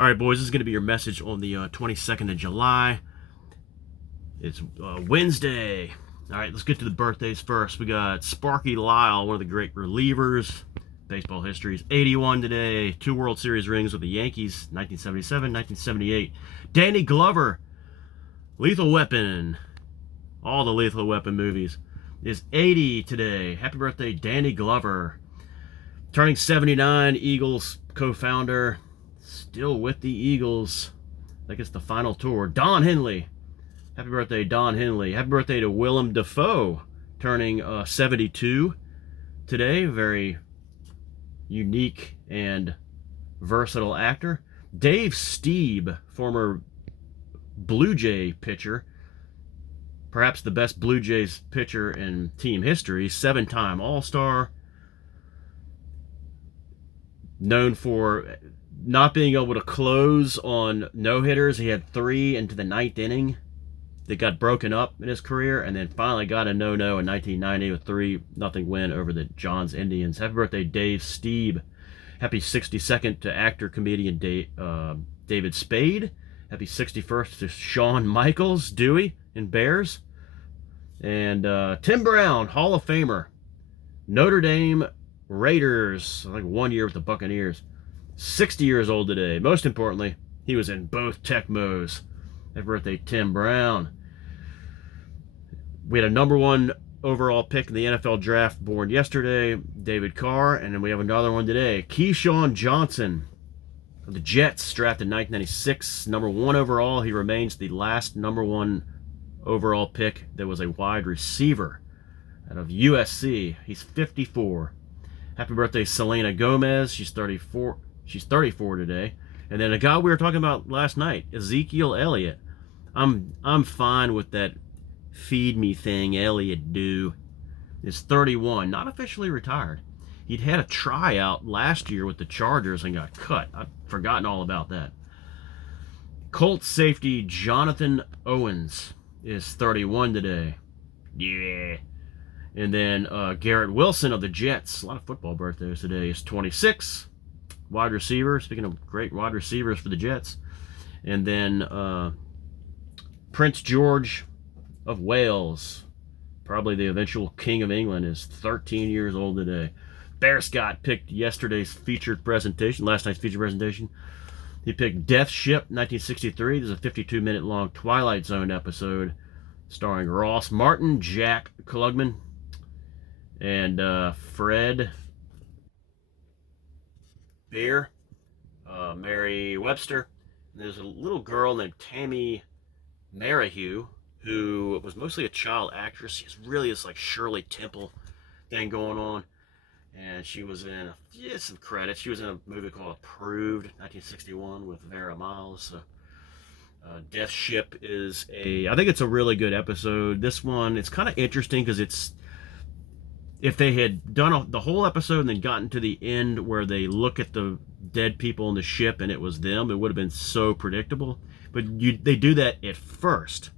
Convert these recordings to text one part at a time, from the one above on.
All right, boys, this is going to be your message on the 22nd of July. It's Wednesday. All right, let's get to the birthdays first. We got Sparky Lyle, one of the great relievers. Baseball history is 81 today. 2 World Series rings with the Yankees, 1977, 1978. Danny Glover, Lethal Weapon, all the Lethal Weapon movies, is 80 today. Happy birthday, Danny Glover. Turning 79, Eagles co-founder, still with the Eagles. I think it's the final tour. Don Henley. Happy birthday, Don Henley. Happy birthday to Willem Dafoe, turning 72 today. Very unique and versatile actor. Dave Stieb, former Blue Jay pitcher, perhaps the best Blue Jays pitcher in team history, 7-time All-Star, known for not being able to close on no-hitters. He had 3 into the 9th inning that got broken up in his career, and then finally got a no-no in 1990 with 3-0 win over the Johns Indians. Happy birthday, Dave Stieb. Happy 62nd to actor, comedian David Spade. Happy 61st to Shawn Michaels, Dewey in Bears. And Tim Brown, Hall of Famer. Notre Dame Raiders, I think 1 year with the Buccaneers. 60 years old today. Most importantly, he was in both Tecmos. Happy birthday, Tim Brown. We had a number 1 overall pick in the NFL draft born yesterday, David Carr, and then we have another one today, Keyshawn Johnson of the Jets, drafted in 1996, number 1 overall. He remains the last number 1 overall pick that was a wide receiver out of USC. He's 54. Happy birthday, Selena Gomez. She's 34. She's 34 today. And then a guy we were talking about last night, Ezekiel Elliott. I'm fine with that feed me thing Elliott do. Is 31, not officially retired. He'd had a tryout last year with the Chargers and got cut. I've forgotten all about that. Colts safety Jonathan Owens is 31 today. Yeah. And then Garrett Wilson of the Jets, a lot of football birthdays today, is 26. Wide receiver, speaking of great wide receivers for the Jets. And then Prince George of Wales, probably the eventual King of England, is 13 years old today. Bear Scott picked yesterday's featured presentation, last night's featured presentation. He picked Death Ship, 1963. This is a 52-minute long Twilight Zone episode starring Ross Martin, Jack Klugman, and Fred Beer, Mary Webster. There's a little girl named Tammy Merrihew, who was mostly a child actress. She's really this like Shirley Temple thing going on. And she was in some credits. She was in a movie called Approved, 1961, with Vera Miles. So, Death Ship is I think it's a really good episode. This one, it's kind of interesting because if they had done the whole episode and then gotten to the end where they look at the dead people on the ship and it was them, it would have been so predictable. But they do that at first.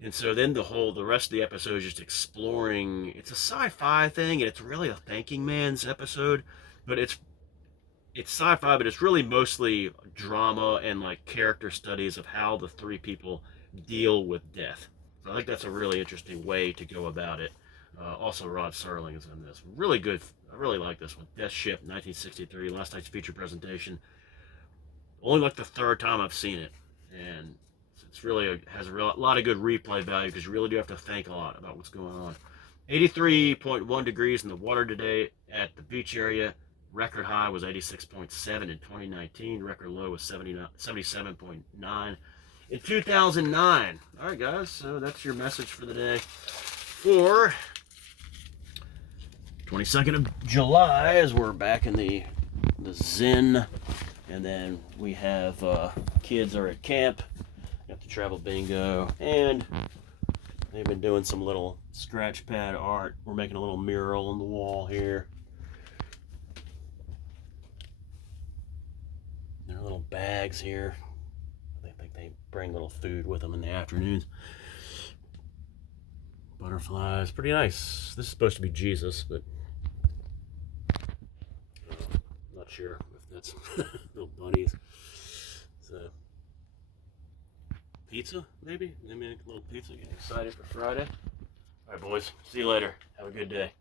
And so then the rest of the episode is just exploring. It's a sci-fi thing, and it's really a thinking man's episode. But it's sci-fi, but it's really mostly drama and like character studies of how the 3 people deal with death. So I think that's a really interesting way to go about it. Also, Rod Serling is in this. Really good. I really like this one. Death Ship, 1963, last night's feature presentation. Only like the 3rd time I've seen it, and it's really has a lot of good replay value because you really do have to think a lot about what's going on. 83.1 degrees in the water today at the beach area. Record high was 86.7 in 2019. Record low was 77.9 in 2009. All right, guys. So that's your message for the day. For 22nd of July, as we're back in the Zen, and then we have kids are at camp. Got the travel bingo, and they've been doing some little scratch pad art. We're making a little mural on the wall here. Their little bags here. I think they bring little food with them in the afternoons. Butterflies, pretty nice. This is supposed to be Jesus, but not sure if that's little bunnies. pizza, maybe? Maybe make a little pizza. Getting excited for Friday. All right, boys. See you later. Have a good day.